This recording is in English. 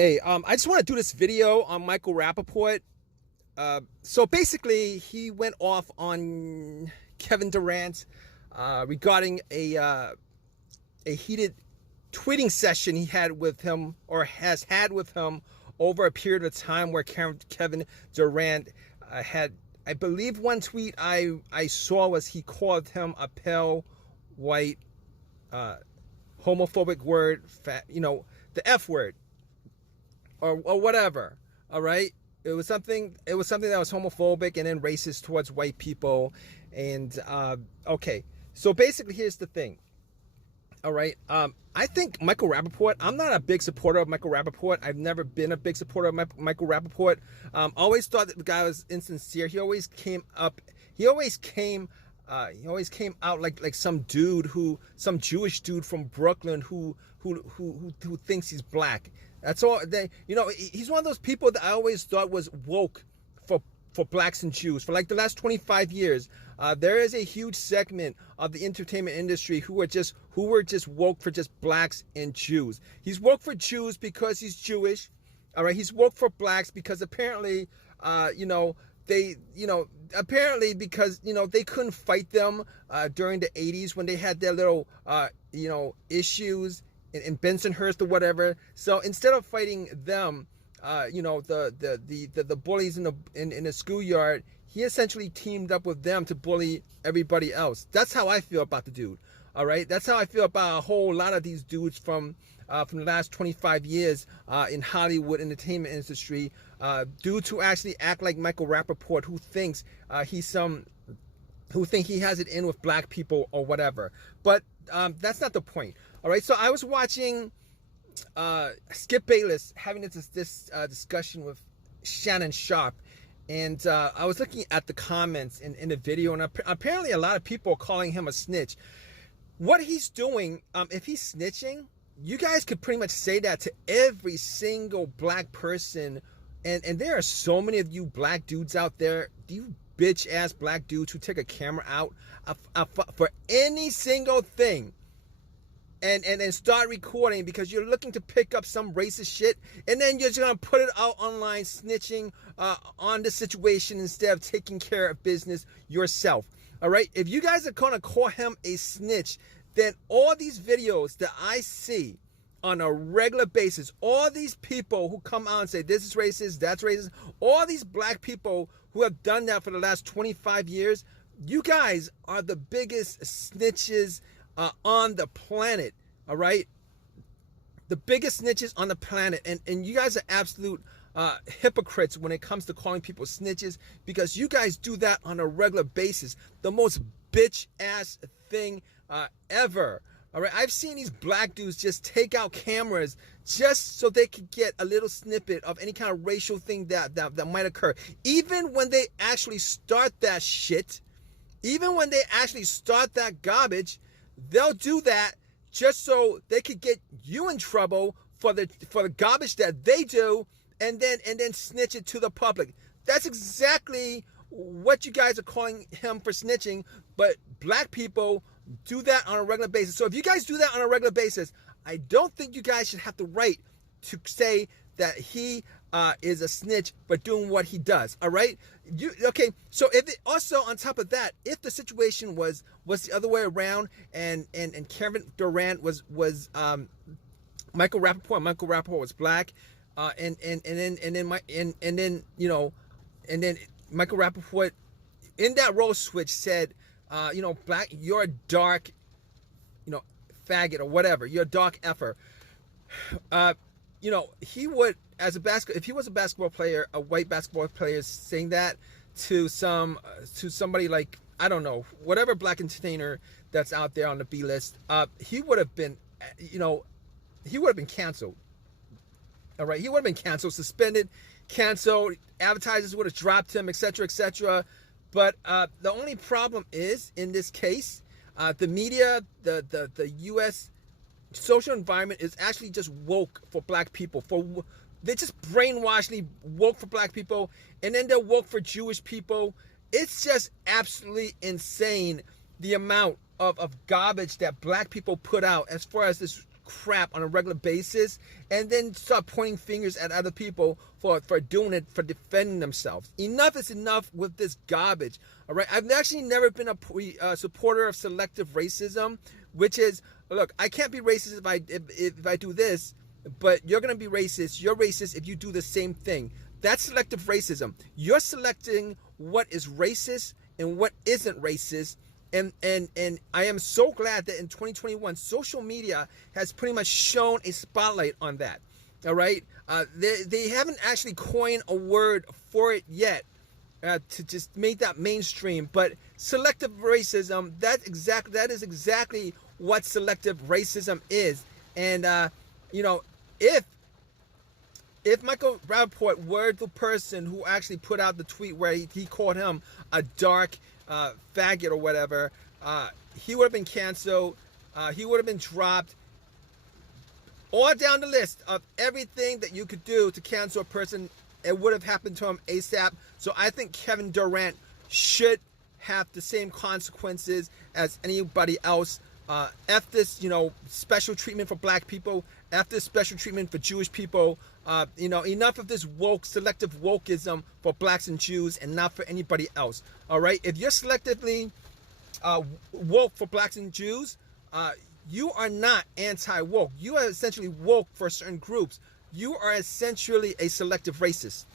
Hey, I just want to do this video on Michael Rapaport. So basically, he went off on Kevin Durant regarding a heated tweeting session he had with him, or has had with him, over a period of time where Kevin Durant had, I believe, one tweet I saw was he called him a pale white homophobic word, the F word, or whatever. All right. It was something that was homophobic and then racist towards white people. And okay. So basically, here's the thing. All right. I think Michael Rapaport, I'm not a big supporter of Michael Rapaport. I've never been a big supporter of Michael Rapaport. Always thought that the guy was insincere. He always came out like some Jewish dude from Brooklyn who thinks he's black. That's all. He's one of those people that I always thought was woke for blacks and Jews. For like the last 25 years, there is a huge segment of the entertainment industry who were just woke for just blacks and Jews. He's woke for Jews because he's Jewish. All right. He's woke for blacks because apparently, apparently because they couldn't fight them during the 80s when they had their little issues in Bensonhurst or whatever. So instead of fighting them, the bullies in the schoolyard, he essentially teamed up with them to bully everybody else. That's how I feel about the dude. All right, that's how I feel about a whole lot of these dudes from the last 25 years in Hollywood entertainment industry. Dudes who actually act like Michael Rapaport, who thinks who think he has it in with black people or whatever. But that's not the point. All right, so I was watching Skip Bayless having this discussion with Shannon Sharp, and I was looking at the comments in the video, and apparently a lot of people are calling him a snitch. What he's doing, if he's snitching, you guys could pretty much say that to every single black person, and there are so many of you black dudes out there, you bitch ass black dudes who take a camera out for any single thing and start recording because you're looking to pick up some racist shit, and then you're just gonna put it out online snitching on the situation instead of taking care of business yourself. All right, if you guys are gonna call him a snitch, then all these videos that I see on a regular basis, all these people who come out and say this is racist, that's racist, all these black people who have done that for the last 25 years, you guys are the biggest snitches on the planet. All right, the biggest snitches on the planet, and you guys are absolute hypocrites when it comes to calling people snitches, because you guys do that on a regular basis. The most bitch ass thing ever. All right, I've seen these black dudes just take out cameras just so they could get a little snippet of any kind of racial thing that might occur. Even when they actually start that shit, even when they actually start that garbage, they'll do that just so they could get you in trouble for the garbage that they do, and then snitch it to the public. That's exactly what you guys are calling him for snitching, but black people do that on a regular basis. So if you guys do that on a regular basis, I don't think you guys should have the right to say that he is a snitch for doing what he does. All right. Okay. So if it, also on top of that, if the situation was the other way around, and Kevin Durant was Michael Rapaport was black, and then Michael Rapaport in that role switch said, black, you're a dark, faggot or whatever, you're a dark effer. He would, if he was a basketball player, a white basketball player saying that to somebody like, I don't know, whatever black entertainer that's out there on the B list, he would have been, canceled. All right, he would have been canceled, suspended, canceled. Advertisers would have dropped him, etc., etc. But the only problem is, in this case, the media, the U.S. social environment is actually just woke for black people. They just brainwashedly woke for black people, and then they're woke for Jewish people. It's just absolutely insane the amount of garbage that black people put out as far as this crap on a regular basis and then start pointing fingers at other people for doing it, for defending themselves. Enough is enough with this garbage. All right, I've actually never been a supporter of selective racism, which is, look, I can't be racist if I do this, but you're going to be racist. You're racist if you do the same thing. That's selective racism. You're selecting what is racist and what isn't racist. And I am so glad that in 2021, social media has pretty much shown a spotlight on that. All right, they haven't actually coined a word for it yet to just make that mainstream. But selective racism, that is exactly what selective racism is. And you know, if Michael Rapaport were the person who actually put out the tweet where he called him a dark faggot or whatever, he would have been canceled. He would have been dropped. All down the list of everything that you could do to cancel a person, it would have happened to him ASAP. So I think Kevin Durant should have the same consequences as anybody else. F this, special treatment for black people. F this special treatment for Jewish people. Enough of this selective wokeism for blacks and Jews and not for anybody else. All right. If you're selectively woke for blacks and Jews, you are not anti-woke. You are essentially woke for certain groups. You are essentially a selective racist.